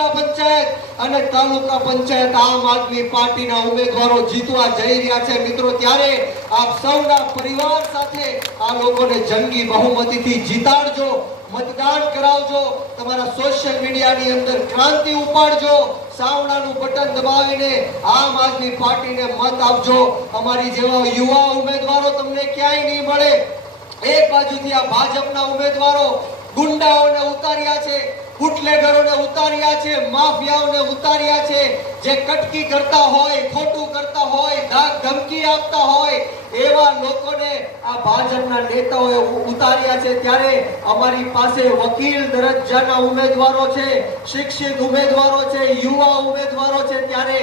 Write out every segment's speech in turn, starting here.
જિલ્લા પંચાયત અને તાલુકા પંચાયત આમ આદમી પાર્ટીના ઉમેદવારો જીતવા જઈ રહ્યા છે મિત્રો। ત્યારે આપ સૌના પરિવાર સાથે આ લોકોને જંગી બહુમતીથી જીતાડજો, मतदान करावजो, तमारा सोशल मीडिया ની અંદર क्रांति उपाड़जो, सावणाનું बटन दबावीने आम आदमी पार्टी ने मत आपजो। અમારી જેવા યુવા ઉમેદવારો તમને ક્યાંય નહીં મળે। એક બાજુથી આ ભાજપના ઉમેદવારો ગુંડાઓને ઉતાર્યા છે, બુટલેગરોને ઉતાર્યા છે, માફિયાઓને ઉતાર્યા છે, જે કટકી કરતા હોય, ખોટું કરતા હોય, ધાક ધમકી આપતા હોય એવા લોકોને આ ભાજપના નેતાઓએ ઉતાર્યા છે। ત્યારે અમારી પાસે વકીલ દરજ્જાના ઉમેદવારો છે, શિક્ષિત ઉમેદવારો છે, યુવા ઉમેદવારો છે। ત્યારે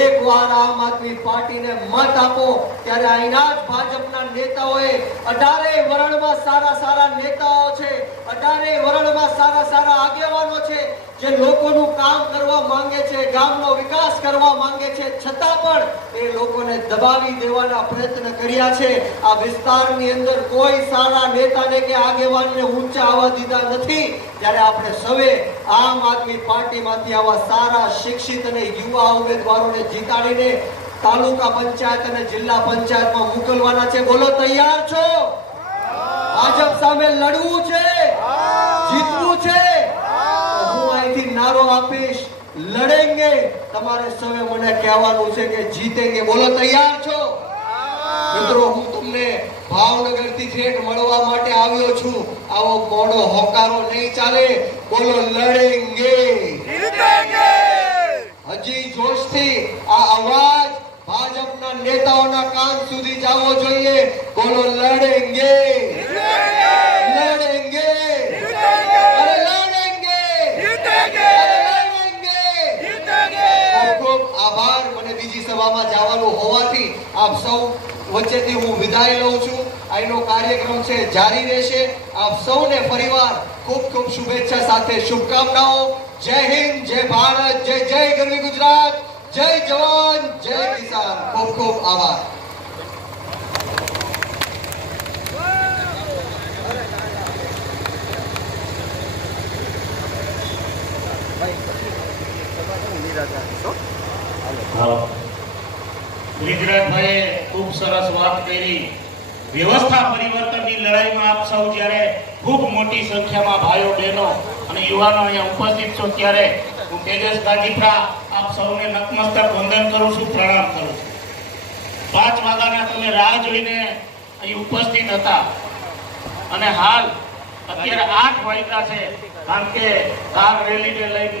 એકવાર આમ આદમી પાર્ટીને મત આપો। ત્યારે અહીંના જ ભાજપના નેતાઓએ 18 વરણમાં સારા સારા નેતાઓ છે, 18 વરણમાં સારા સારા આગેવાનો છે, જે લોકોનું કામ કરવા માંગે છે, ગામનો વિકાસ કરવા માંગે છે, છતાં પણ એ લોકોને દબાવી દેવાના પ્રયત્ન કર્યા છે। આ વિસ્તારની અંદર કોઈ સારા નેતાને કે આગેવાનને ઊંચા આવવા દીધા નથી। ત્યારે આપણે સૌએ આમ આદમી પાર્ટીમાંથી આવા સારા શિક્ષિત અને યુવા ઉમેદવારોને જીતાડીને તાલુકા પંચાયત અને જિલ્લા પંચાયતમાં મોકલવાના છે। બોલો, તૈયાર છો? ભાજપ સામે લડવું છે, જીતવું છે। હું અહીંથી નારો આપીશ, લડેંગે। તમારે સૌએ મને કહેવાનું છે કે જીતેંગે। બોલો, તૈયાર છો? મિત્રો, હું તમને ભાવનગરથી ઠેઠ મળવા માટે આવ્યો છું। આવો મોડો હોકારો નહીં ચાલે। બોલો, લડેંગે, જીતેંગે। હજી જોશથી આ અવાજ ભાજપના નેતાઓના કાન સુધી જવો જોઈએ। બોલો, લડેંગે, લડેંગે, અરે લડેંગે, ખૂબ ખૂબ આભાર। મને બીજી સભામાં જવાનું હોવાથી આપ સૌ વચ્ચેથી હું વિદાય લઉં છું। અહીંનો કાર્યક્રમ છે, જારી રહેશે। આપ સૌને ફરીવાર ખૂબ ખૂબ શુભેચ્છા સાથે શુભકામનાઓ। જય હિન્દ, જય ભારત, જય જય ગરવી ગુજરાત, જય જવાન, જય કિસાન। ખૂબ ખૂબ આભાર। गिरिराजभाई खूब सरस बात करी। व्यवस्था परिवर्तनની લડાઈમાં આપ સૌ જ્યારે ખૂબ મોટી સંખ્યામાં ભાઈઓ બહેનો અને યુવાનો અહીંયા ઉપસ્થિત છો ત્યારે હું તેજસ ગાજીફરા આપ સૌને નતમસ્તક વંદન કરું છું, પ્રણામ કરું છું। 5 વાગ્યાના તમે રાહ જોઈને અહીં ઉપસ્થિત હતા અને હાલ અત્યારે 8 વાગ્યા છે, કારણ કે કાર રેલીને લઈને